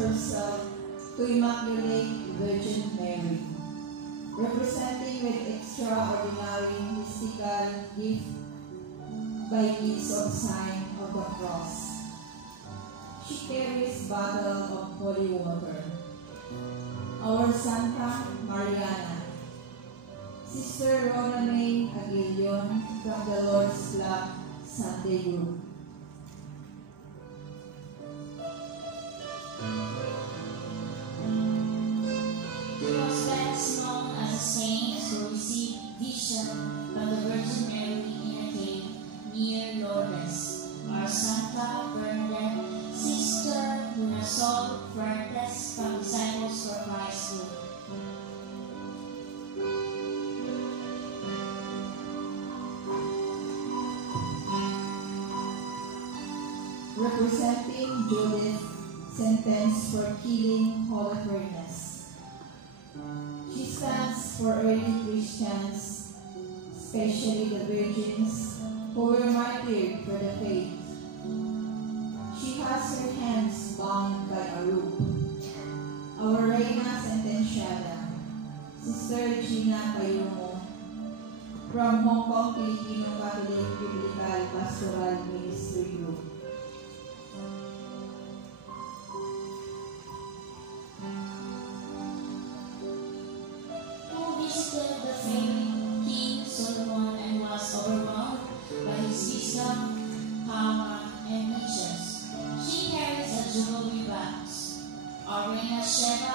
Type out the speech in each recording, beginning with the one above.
herself to Immaculate Virgin Mary, representing with extraordinary mystical gift by means of sign of the cross. She carries bottle of holy water. Our Santa Mariana, Sister Ronaldine Aguilion from the Lord's Club Sunday Group. She was best known as a saint who received vision from the Virgin Mary in a cave near Lourdes. Our Santa Bernadette, Sister Lunasol Fuertes from Disciples for Christ Group. Representing Judith, sentenced for killing Holofernes. She stands for early Christians, especially the virgins who were martyred for the faith. She has her hands bound by a rope. Our Reina Sentenciada, Sister Gina Payumo, from Hong Kong Filipino Catholic Biblical Pastoral Ministry Group. Visited the famed King Solomon and was overwhelmed by his wisdom, power, and riches. She carries a jewelry box. Our Reina Sheba,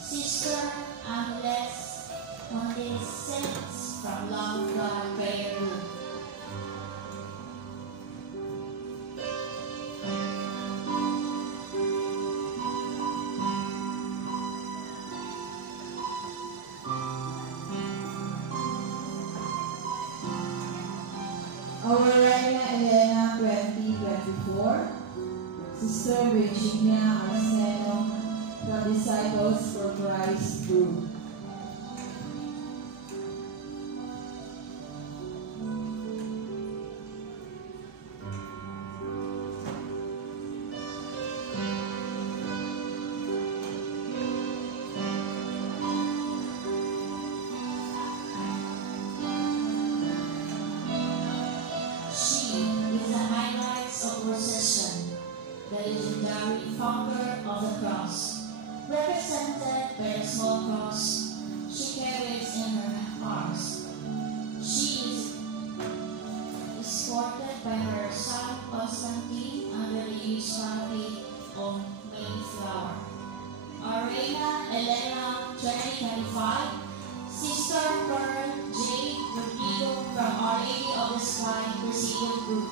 Sister Amulet Condescends from Love of God Prayer Group. Our Reina Elena 2024, Sister Virginia Arseno from Disciples for Christ Group. The legendary founder of the cross, represented by the small cross she carries in her arms. She is escorted by her son Constantine under the huge canopy of Mayflower. Our Reina Elena 2025, Sister Pearl J. Rodrigo from Our Lady of the Sky Presidium Group.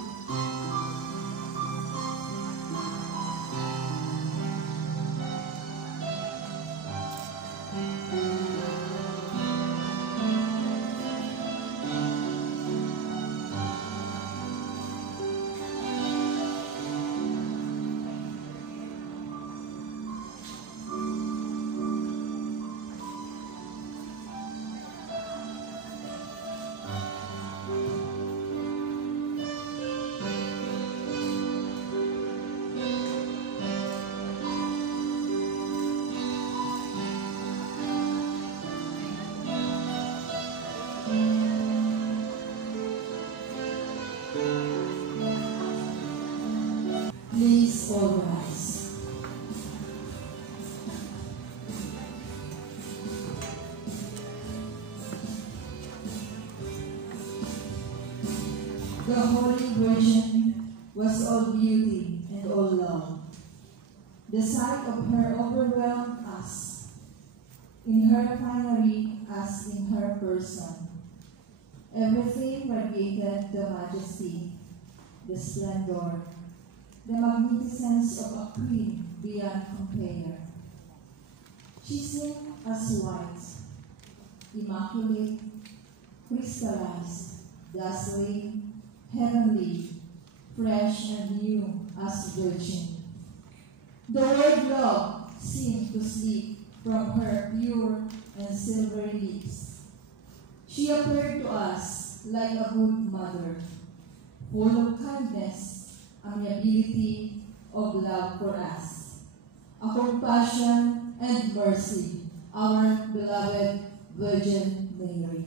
Please all rise. The Holy Virgin was all beauty and all love. The sight of her overwhelmed us, in her finery as in her person. Everything radiated the majesty, the splendor, the magnificence of a queen beyond compare. She seemed as white, immaculate, crystallized, dazzling, heavenly, fresh and new as virgin. The word love seemed to sleep from her pure and silvery lips. She appeared to us like a good mother, full of kindness, amiability, of love for us. a compassion and mercy, our beloved Virgin Mary.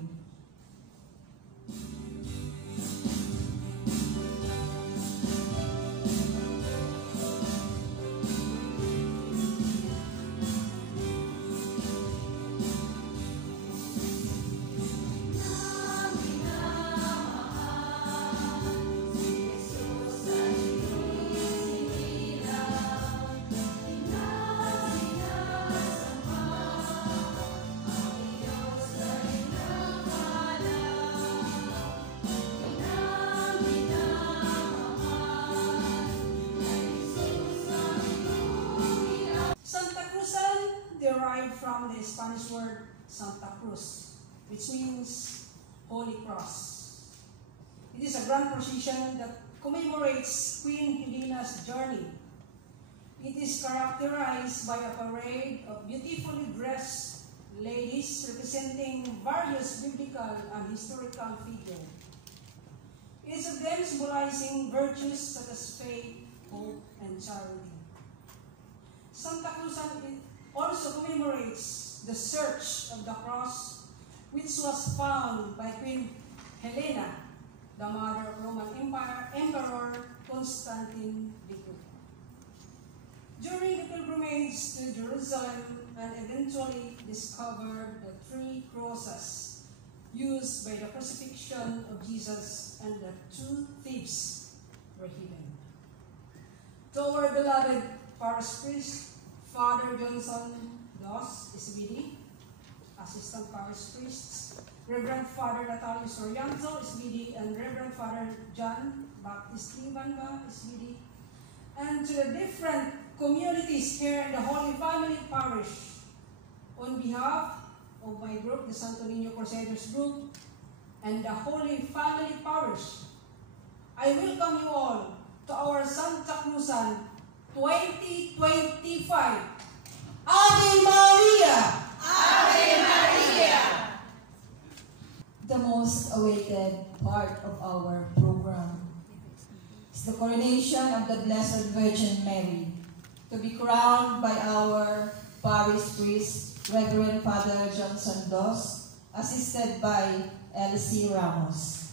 Derived from the Spanish word Santa Cruz, which means Holy Cross. It is a grand procession that commemorates Queen Helena's journey. It is characterized by a parade of beautifully dressed ladies representing various biblical and historical figures. Each of them symbolizing virtues such as faith, hope, and charity. Santa Cruz also commemorates the search of the cross, which was found by Queen Helena, the mother of Roman Emperor Constantine the Great. During the pilgrimage to Jerusalem and eventually discovered the 3 crosses used by the crucifixion of Jesus, and the 2 thieves were hidden. To our beloved parish priest, Father Johnson Dos SVD, Assistant Parish Priests, Reverend Father Natalio Sorianzo SVD, and Reverend Father John Baptist Libanba SVD, and to the different communities here in the Holy Family Parish. On behalf of my group, the Santo Niño Crusaders Group, and the Holy Family Parish, I welcome you all to our Santa Cruzan 2025. Ave Maria! Ave Maria! The most awaited part of our program is the coronation of the Blessed Virgin Mary, to be crowned by our parish priest, Reverend Father Johnson Dos, assisted by Elsie Ramos.